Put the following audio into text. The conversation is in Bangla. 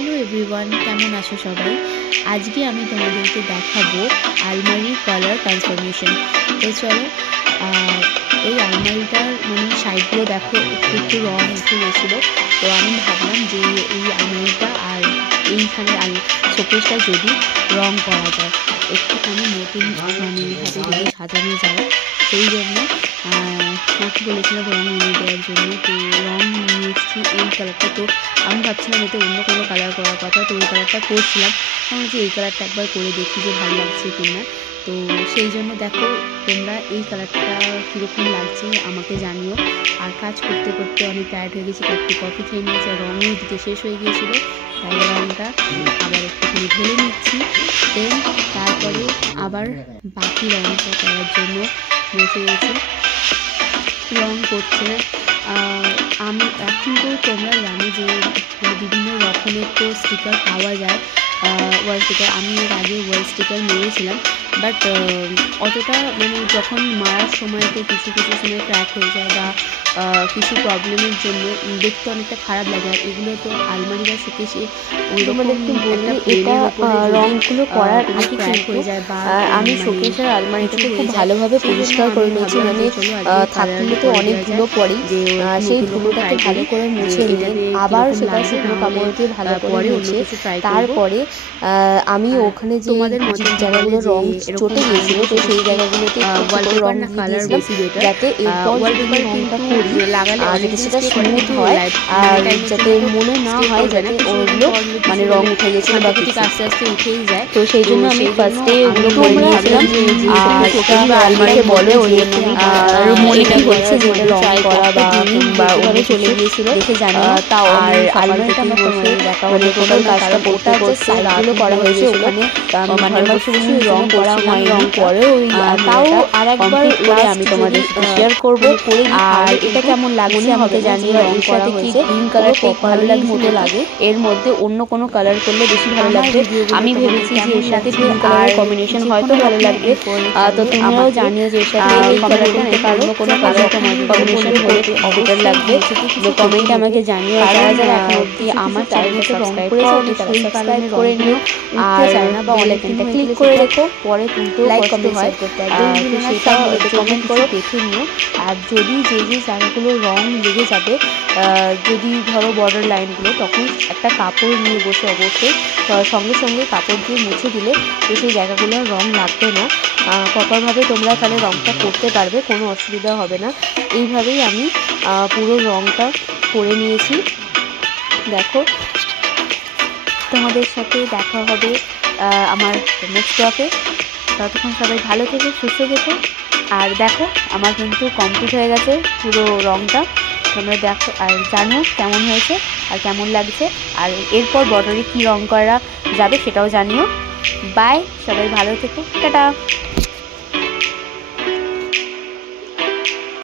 হ্যালো এভরিওয়ান, কেমন আছো সবাই? আজকে আমি তোমাদেরকে দেখাবো আলমারির কালার ট্রান্সফরমেশন। তো চলো, এই আলমারিটার সাইডগুলো দেখো একটু রং উঠে গেছিলো। তো আমি ভাবলাম যে এই আলমারিটা আর এইখানে শোকেসটা যদি রং করা যায়, একটুখানি নতুন ভাবে যদি সাজানো যায়, সেই জন্য মাকে বলেছিলাম রং এনে দেওয়ার জন্য। তো রং নিয়ে এসেছি এই কালারটা। তো আমি ভাবছিলাম এতে অন্য কোনো কালার করার কথা, তো এই কালারটা করছিলাম। আমি যে এই কালারটা একবার করে দেখি যে ভালো লাগছে কি না। তো সেই জন্য দেখো, তোমরা এই কালারটা কীরকম লাগছে আমাকে জানিও। আর কাজ করতে করতে অনেক টায়ার্ড হয়ে গেছি, একটু কফি খেয়ে নিয়েছি, আর রঙও দিতে শেষ হয়ে গিয়েছিলো। তাই রঙটা আবার একটুখানি ঢেলে নিচ্ছি। দেন তারপরে আবার বাকি রঙটা করার জন্য বসে গেছি, রং করছে। আমি এখন তো তোমরা জানো যে বিভিন্ন রকমের তো স্টিকার পাওয়া যায়, ওয়াল স্টিকার। আমি এর আগে ওয়াল স্টিকার মেরেছিলাম, বাট অতটা যখন মারার সময়তে কিছু সময় ক্র্যাক হয়ে যায় বা কিছু প্রবলেমের জন্য দেখতে অনেকটা খারাপ লাগে। আর এগুলো তো আলমারি বা শোকেসে ওইরকম একটু বললে এটা রঙগুলো করার আগে ক্র্যাক হয়ে যায়। বা আমি শোকেসের আলমারিটাকে খুব ভালোভাবে পরিষ্কার করে নিয়েছি, থাকলে তো অনেক ধুলো পড়ে, সেই ধুলোটাকে ভালো করে মুছে নিয়ে আবার সেটা শুকনো কাপড় দিয়ে ভালো করে মুছে তারপরে আমি ওখানে যে জায়গাগুলো রং চটে গিয়েছিল, তো সেই জায়গাগুলোতে রং দিয়ে দিয়েছিলাম, যাতে এরপর রংটা করি যাতে সেটা স্মুথ হয়, আর যাতে মনে না হয় যাতে ওগুলো রং উঠে গেছিল বা কিছু আস্তে আস্তে উঠেই যায়। তো সেই জন্য আমি ফার্স্টে ওগুলো করে নিয়েছিলাম। আর সেটা আলমারিকে বলে ওই মনে কি হচ্ছে যে এটা রং করা বা ওভাবে চলে গিয়েছিল দেখে জানি। তাও আর আলমারিটা আমার তোমাদের দেখা হলে টোটাল কাজটা করতে করতে রাতগুলো করা হয়েছে ওখানে, আমার বসে রং করা হয় রং পরে ওই তাও আর একবার করে আমি তোমাদের শেয়ার করবো। আর এটা কেমন লাগছে আমাকে জানিয়ে, এর সাথে কি গ্রিন কালার ভালো মতো লাগে, এর মধ্যে অন্য কোনো কালার করলে বেশি ভালো লাগবে। আমি ভেবেছি যে এর সাথে গ্রিন কালারের কম্বিনেশন হয়তো ভালো লাগবে। তো তোমরাও জানিও যে এর সাথে এই কালারটা নিতে পারো, কোনো কালার কম্বিনেশন হলে বেটার লাগবে। তো কমেন্টে আমাকে জানিও। যারা যারা এখন অবধি আমার চ্যানেলকে সাবস্ক্রাইব করেনি তারা সাবস্ক্রাইব করে নিও, আর বেল আইকনটা ক্লিক করে রেখো, পরে কিন্তু লাইক কমেন্ট শেয়ার করতে একদম সেটা কমেন্ট করে দেখে নিও। আর যদি যে জায়গাগুলো রং লেগে যাবে, যদি ধরো বর্ডার লাইনগুলো, তখন একটা কাপড় নিয়ে বসে অবশ্যই সঙ্গে সঙ্গে কাপড় দিয়ে মুছে দিলে সেই জায়গাগুলো রং লাগবে না। প্রপারভাবে তোমরা তাহলে রংটা করতে পারবে, কোনো অসুবিধা হবে না। এইভাবেই আমি পুরো রংটা করে নিয়েছি। দেখো, তোমাদের সাথে দেখা হবে আমার নেক্সট ব্লগে। ততক্ষণ সবাই ভালো থেকো, সুস্থ থেকো। আর দেখো, আমার কিন্তু কমপ্লিট হয়ে গেছে পুরো রংটা। তোমরা দেখো আর জানো কেমন হয়েছে আর কেমন লাগছে, আর এরপর বর্ডারে কী রং করা যাবে সেটাও জানিও। বাই, সবাই ভালো থেকো, টাটা।